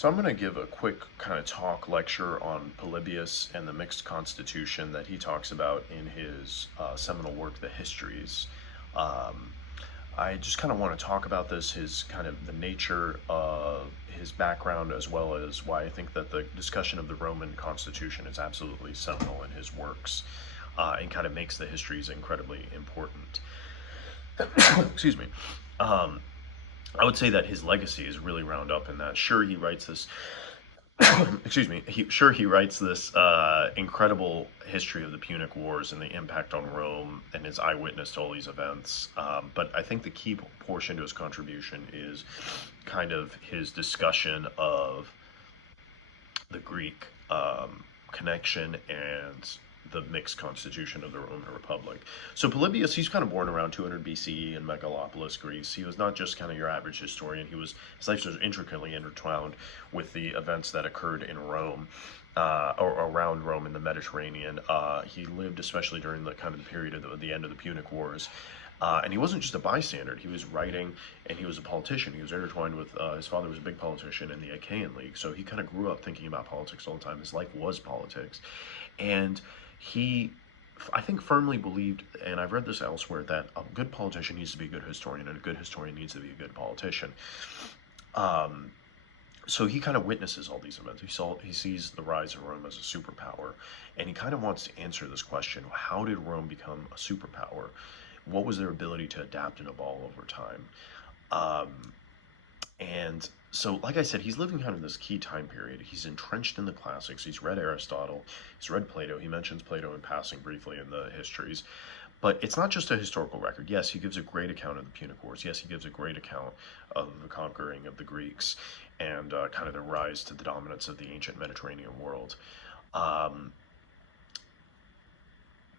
So I'm going to give a quick kind of talk lecture on Polybius and the mixed constitution that he talks about in his seminal work, The Histories. Um, I just kind of want to talk about this, his kind of the nature of his background, as well as why I think that the discussion of the Roman constitution is absolutely seminal in his works, and kind of makes the histories incredibly important. Excuse me. Um, I would say that his legacy is really round up in that. Sure, he writes this. Excuse me. He writes this incredible history of the Punic Wars and the impact on Rome, and his eyewitness to all these events. But I think the key portion to his contribution is kind of his discussion of the Greek connection and the mixed constitution of the Roman Republic. So Polybius, he's kind of born around 200 BCE in Megalopolis, Greece. He was not just kind of your average historian. His life was intricately intertwined with the events that occurred in Rome, or around Rome in the Mediterranean. He lived especially during the kind of the period of the end of the Punic Wars. And he wasn't just a bystander. He was writing, and he was a politician. He was intertwined with, his father was a big politician in the Achaean League, so he kind of grew up thinking about politics all the time. His life was politics. And he, I think, firmly believed, and I've read this elsewhere, that a good politician needs to be a good historian, and a good historian needs to be a good politician. So he kind of witnesses all these events. He sees the rise of Rome as a superpower, and he kind of wants to answer this question: how did Rome become a superpower? What was their ability to adapt and evolve over time? And so, like I said, he's living kind of this key time period. He's entrenched in the classics. He's read Aristotle. He's read Plato. He mentions Plato in passing briefly in the histories. But it's not just a historical record. Yes, he gives a great account of the Punic Wars. Yes, he gives a great account of the conquering of the Greeks and kind of the rise to the dominance of the ancient Mediterranean world.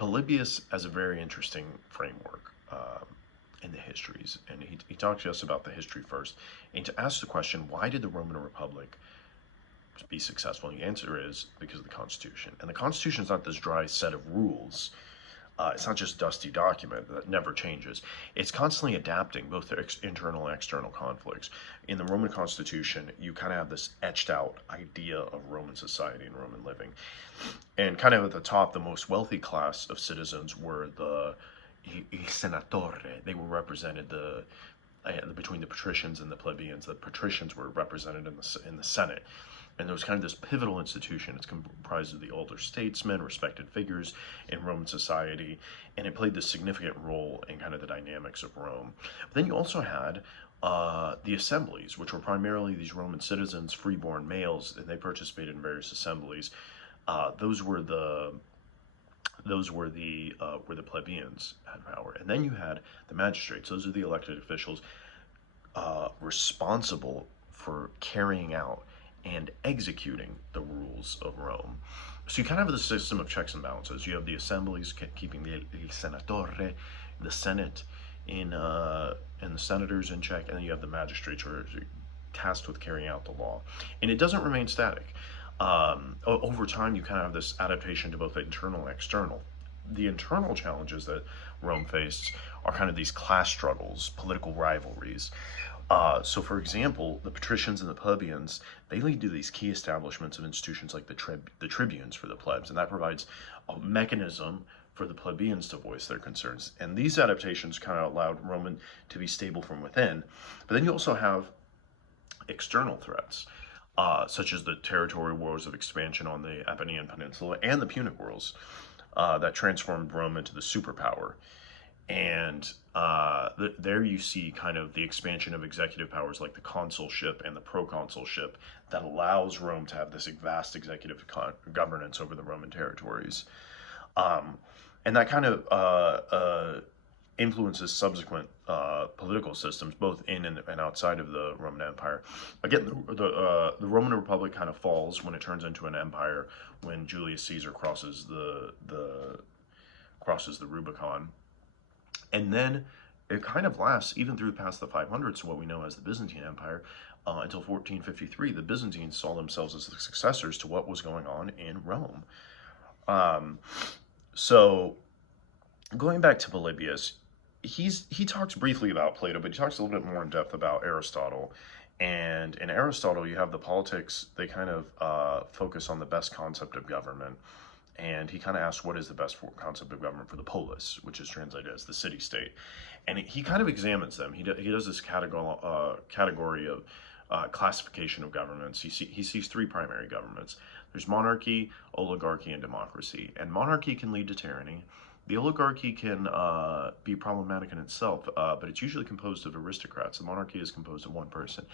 Polybius has a very interesting framework in the histories, and he talks to us about the history first, and to ask the question, why did the Roman Republic be successful? And the answer is because of the Constitution. And the Constitution is not this dry set of rules. It's not just a dusty document that never changes. It's constantly adapting both the internal and external conflicts. In the Roman Constitution, you kind of have this etched out idea of Roman society and Roman living. And kind of at the top, the most wealthy class of citizens were the senatore. They were represented between the patricians and the plebeians. The patricians were represented in the Senate. And there was kind of this pivotal institution. It's comprised of the older statesmen, respected figures in Roman society, and it played this significant role in kind of the dynamics of Rome. But then you also had the assemblies, which were primarily these Roman citizens, freeborn males, and they participated in various assemblies. Those were the where the plebeians had power. And then you had the magistrates. Those are the elected officials responsible for carrying out and executing the rules of Rome. So you kind of have the system of checks and balances. You have the assemblies keeping the senatore, the Senate, and the senators in check, and then you have the magistrates who are tasked with carrying out the law. And it doesn't remain static. Over time, you kind of have this adaptation to both internal and external. The internal challenges that Rome faced are kind of these class struggles, political rivalries. So, for example, the patricians and the plebeians, they lead to these key establishments of institutions like the tribunes for the plebs, and that provides a mechanism for the plebeians to voice their concerns. And these adaptations kind of allowed Roman to be stable from within. But then you also have external threats, such as the territorial wars of expansion on the Apennine Peninsula and the Punic Wars that transformed Rome into the superpower. And there you see kind of the expansion of executive powers like the consulship and the proconsulship that allows Rome to have this vast executive governance over the Roman territories. And that kind of influences subsequent political systems, both in and outside of the Roman Empire. Again, the Roman Republic kind of falls when it turns into an empire when Julius Caesar crosses the Rubicon. And then it kind of lasts even through past the 500s, what we know as the Byzantine Empire, until 1453. The Byzantines saw themselves as the successors to what was going on in Rome. So going back to Polybius, he talks briefly about Plato, but he talks a little bit more in depth about Aristotle. And in Aristotle, you have the politics, they kind of focus on the best concept of government. And he kind of asks, what is the best concept of government for the polis, which is translated as the city-state. And he kind of examines them. He does this category of classification of governments. He sees three primary governments. There's monarchy, oligarchy, and democracy. And monarchy can lead to tyranny. The oligarchy can be problematic in itself, but it's usually composed of aristocrats. The monarchy is composed of one person.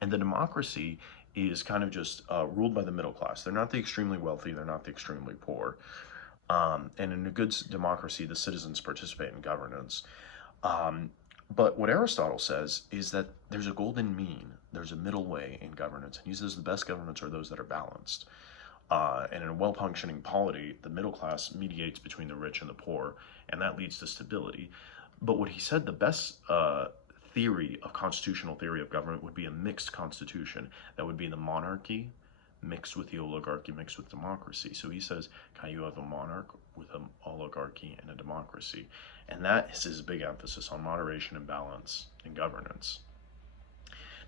And the democracy is kind of just ruled by the middle class. They're not the extremely wealthy, they're not the extremely poor. And in a good democracy, the citizens participate in governance. But what Aristotle says is that there's a golden mean, there's a middle way in governance. And he says the best governments are those that are balanced. And in a well-functioning polity, the middle class mediates between the rich and the poor, and that leads to stability. But what he said, the best constitutional theory of government would be a mixed constitution. That would be the monarchy mixed with the oligarchy, mixed with democracy. So he says, can you have a monarch with an oligarchy and a democracy? And that is his big emphasis on moderation and balance in governance.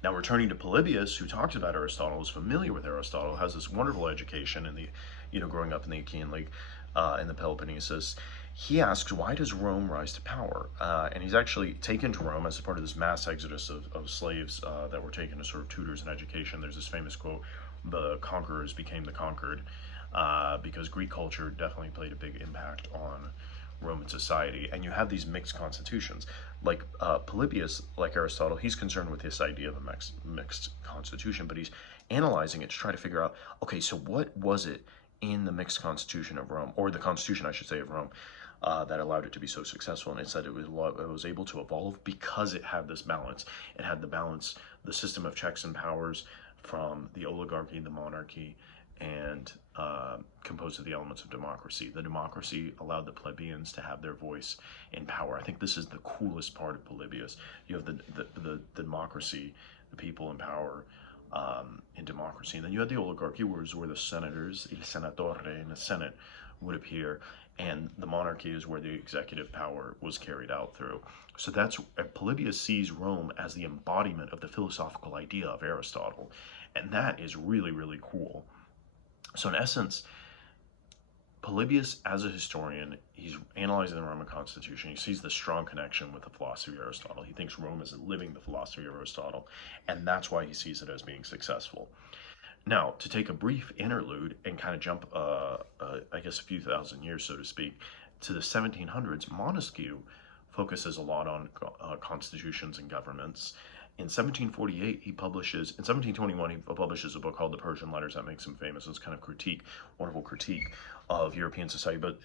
Now, returning to Polybius, who talks about Aristotle, is familiar with Aristotle, has this wonderful education in the, growing up in the Achaean League in the Peloponnesus. He asks, why does Rome rise to power? And he's actually taken to Rome as a part of this mass exodus of slaves that were taken as sort of tutors in education. There's this famous quote, the conquerors became the conquered, because Greek culture definitely played a big impact on Roman society. And you have these mixed constitutions. Like Polybius, like Aristotle, he's concerned with this idea of a mixed constitution, but he's analyzing it to try to figure out, okay, so what was it in the mixed constitution of Rome, or the constitution, I should say, of Rome, that allowed it to be so successful? And it said it was able to evolve because it had this balance. It had the balance, the system of checks and powers from the oligarchy, the monarchy, and composed of the elements of democracy. The democracy allowed the plebeians to have their voice in power. I think this is the coolest part of Polybius. You have the democracy, the people in power in democracy. And then you had the oligarchy, where the senators, il senatore, in the Senate would appear. And the monarchy is where the executive power was carried out through. So that's, Polybius sees Rome as the embodiment of the philosophical idea of Aristotle. And that is really, really cool. So in essence, Polybius, as a historian, he's analyzing the Roman constitution. He sees the strong connection with the philosophy of Aristotle. He thinks Rome is living the philosophy of Aristotle, and that's why he sees it as being successful. Now, to take a brief interlude and kind of jump, I guess, a few thousand years, so to speak, to the 1700s, Montesquieu focuses a lot on constitutions and governments. In 1748, in 1721, he publishes a book called The Persian Letters that makes him famous. It's kind of wonderful critique of European society. But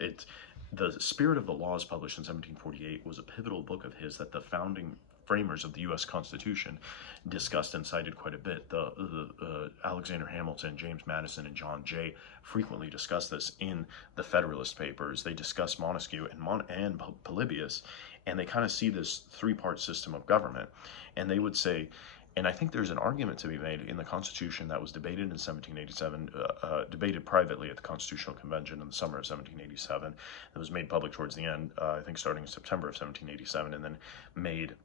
the Spirit of the Laws, published in 1748, was a pivotal book of his that the founding framers of the U.S. Constitution discussed and cited quite a bit. Alexander Hamilton, James Madison, and John Jay frequently discuss this in the Federalist Papers. They discuss Montesquieu and Polybius, and they kind of see this three-part system of government. And they would say, and I think there's an argument to be made in the Constitution that was debated in 1787, debated privately at the Constitutional Convention in the summer of 1787. It was made public towards the end, I think starting in September of 1787, and then made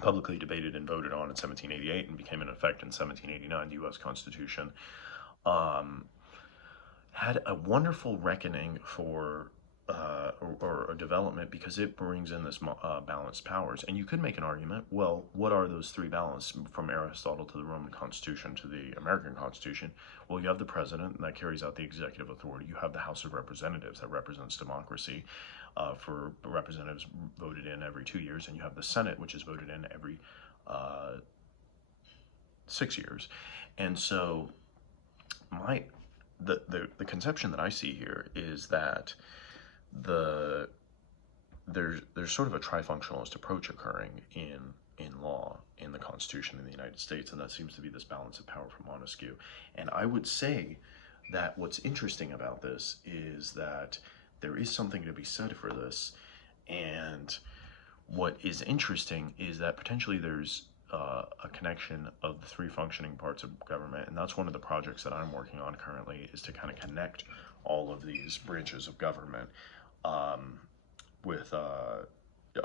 publicly debated and voted on in 1788 and became in effect in 1789. The U.S. Constitution had a wonderful reckoning for or a development, because it brings in this balanced powers. And you could make an argument, well, what are those three balances from Aristotle to the Roman Constitution to the American Constitution? Well, you have the president, and that carries out the executive authority. You have the House of Representatives that represents democracy, for representatives voted in every 2 years, and you have the Senate, which is voted in every 6 years. And so the conception that I see here is that there's sort of a trifunctionalist approach occurring in law in the Constitution in the United States, and that seems to be this balance of power from Montesquieu. And I would say that what's interesting about this is that there is something to be said for this, and what is interesting is that potentially there's a connection of the three functioning parts of government, and that's one of the projects that I'm working on currently, is to kind of connect all of these branches of government with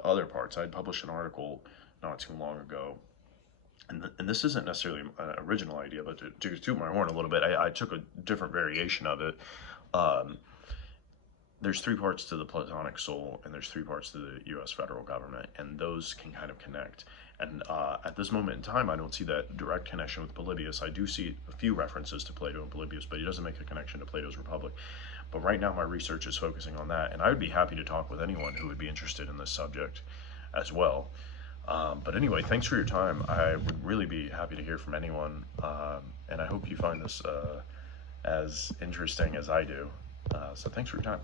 other parts. I published an article not too long ago and this isn't necessarily an original idea, but to toot my horn a little bit, I took a different variation of it. Um, there's three parts to the Platonic soul, and there's three parts to the U.S. federal government, and those can kind of connect. And at this moment in time, I don't see that direct connection with Polybius. I do see a few references to Plato and Polybius, but he doesn't make a connection to Plato's Republic. But right now, my research is focusing on that, and I would be happy to talk with anyone who would be interested in this subject as well. But anyway, thanks for your time. I would really be happy to hear from anyone, and I hope you find this as interesting as I do. So thanks for your time.